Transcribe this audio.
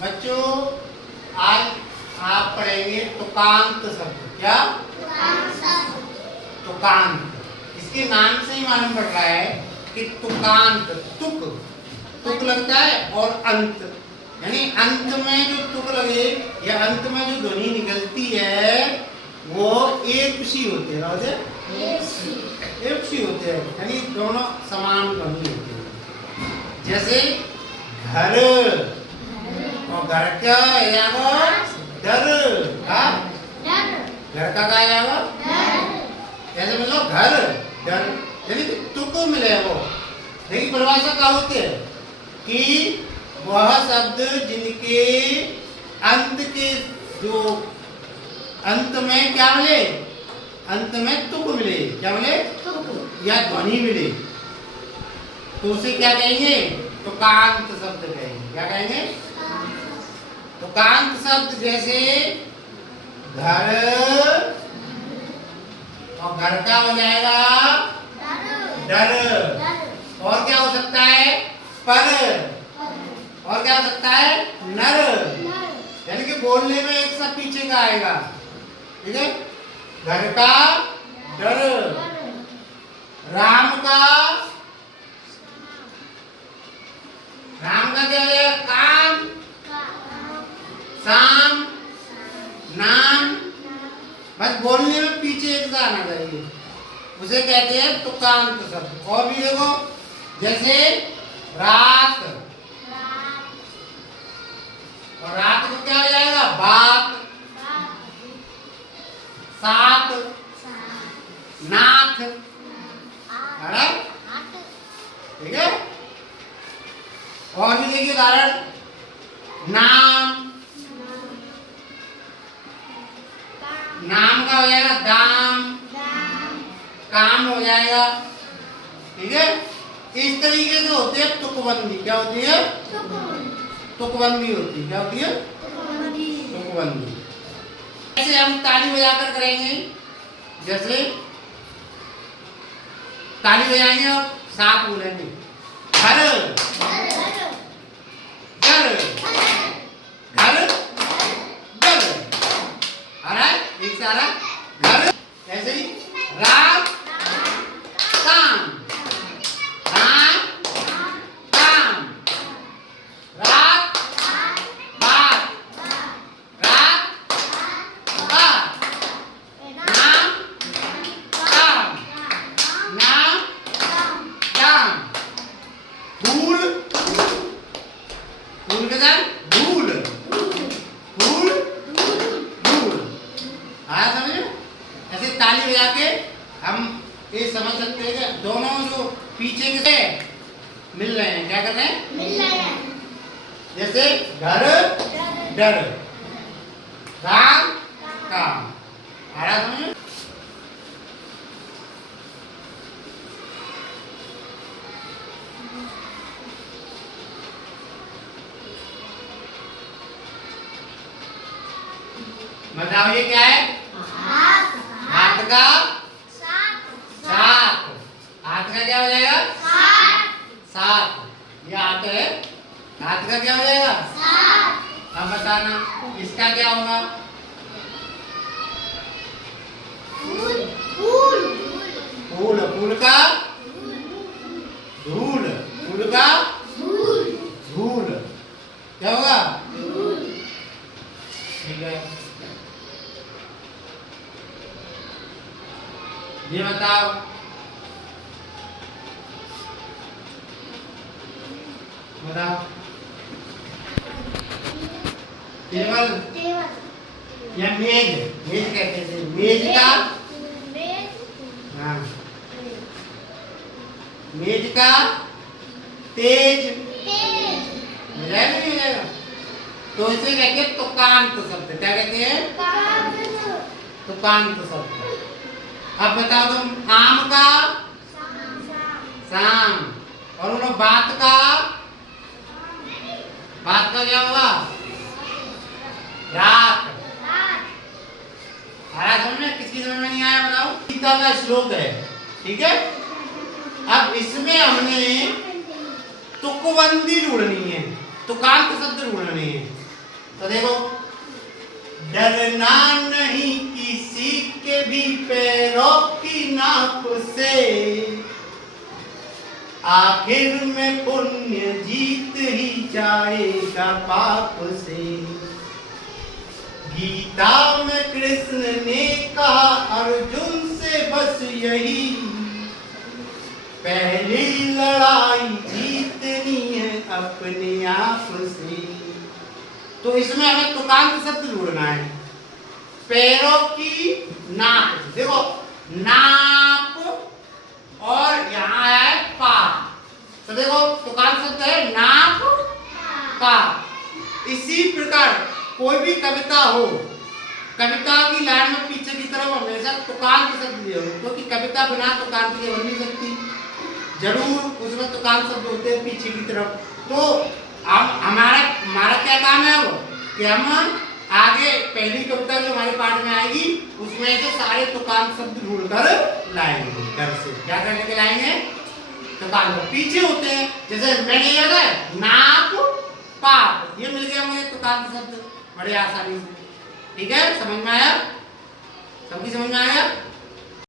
बच्चों आज आप पढ़ेंगे तुकांत शब्द। क्या? तुकांत। इसके नाम से ही मालूम पड़ रहा है कि तुकांत, तुक लगता है और अंत, यानी अंत में जो तुक लगे या अंत में जो ध्वनि निकलती है वो एक सी होते हैं, एक सी होते हैं, यानी दोनों समान ध्वनि होती है। जैसे घर और घर का आएगा डर, घर का क्या आएगा? ऐसे मतलब घर डर, यानी कि तुक मिले वो। लेकिन परिभाषा क्या होती है कि वह शब्द जिनके अंत के जो अंत में क्या मिले, अंत में तुक मिले, क्या मिले? या ध्वनि मिले, तो उसे क्या कहेंगे? तुकांत शब्द कहेंगे। क्या कहेंगे? तुकांत शब्द जैसे घर और घर का हो जाएगा डर, और क्या हो सकता है? पर, और क्या हो सकता है? नर, यानी कि बोलने में एक सा पीछे का आएगा। ठीक है? घर का डर, राम का क्या है? काम, शाम, नाम, बस बोलने में पीछे एक सा आना चाहिए, उसे कहते हैं तुकांत शब्द। और भी देखो, जैसे रात, और रात को क्या हो जाएगा? बात, सात, नाथ, ठीक है? और भी देखिए उदाहरण, नाम, नाम का हो जाएगा दाम, काम हो जाएगा। ठीक है? इस तरीके से होती है तुकबंदी। क्या होती है? तुकबंदी होती है। क्या होती है? तुकबंदी। ऐसे हम ताली बजाकर करेंगे, जैसे ताली बजाएंगे और साथ बोलेंगे घर घर घर घर, आ रहा है? एक से आ रहा है घर। ऐसे ही रात काम, रात काम, रात बात, रात बात, नाम काम, नाम काम, फूल, फूल के साथ धूल, फूल धूल। आया समझ में? ऐसे ताली बजा के हम ये समझ सकते हैं कि दोनों जो पीछे के से मिल रहे हैं। क्या कर रहे हैं? मिल रहे हैं। जैसे घर डर, राम काम। आ रहा समझ में? बताओ ये क्या है? हाथ का सात, हाथ का क्या हो जाएगा? सात, ये हाथ है, हाथ का क्या हो जाएगा? अब बताना इसका क्या होगा? फूल, फूल का धूल, फूल का धूल, क्या होगा? ठीक है, ये बताओ बताओ टेबल या मेज, मेज कहते थे, मेज का, हाँ, मेज का तेज, मिलेगा नहीं मिलेगा? तो इसे कहते हैं तुकांत शब्द। क्या कहते हैं? तुकांत शब्द। अब बताओ तुम, आम का शाम, और उन्होंने बात का क्या होगा? रात। समझ में? किसकी समझ में नहीं आया बताओ? गीता का श्लोक है, ठीक है? अब इसमें हमने तुकबंदी ढूंढनी है, तुकांत शब्द ढूंढने हैं। तो देखो, डरना नहीं किसी के भी पैरों की नाप से, आखिर में पुण्य जीत ही जाएगा पाप से। गीता में कृष्ण ने कहा अर्जुन से बस यही, पहली लड़ाई जीतनी है अपने आप से। तो इसमें हमें तुकांत शब्द जोड़ना है। पैरों की नाप, देखो नाप और यहाँ है पाप, तो देखो तुकांत शब्द है नाप पाप। इसी प्रकार कोई भी कविता हो, कविता की लाइन में पीछे की तरफ हमेशा तुकांत शब्द दिए हो, क्योंकि कविता बिना तुकांत के बन नहीं सकती, जरूर उसमें तुकांत शब्द होते हैं पीछे की तरफ। तो हमारा क्या काम है वो, कि हम आगे पहली कविता जो हमारे पाठ में आएगी उसमें से सारे तुकांत शब्द ढूंढकर लाएंगे घर से। क्या करने के लाएंगे? तुकांत पीछे होते हैं, जैसे मैंने याद है नाप पाप, ये मिल गया मुझे तुकांत शब्द बड़े आसानी से। ठीक है, समझ में आया? सबकी समझ में आया?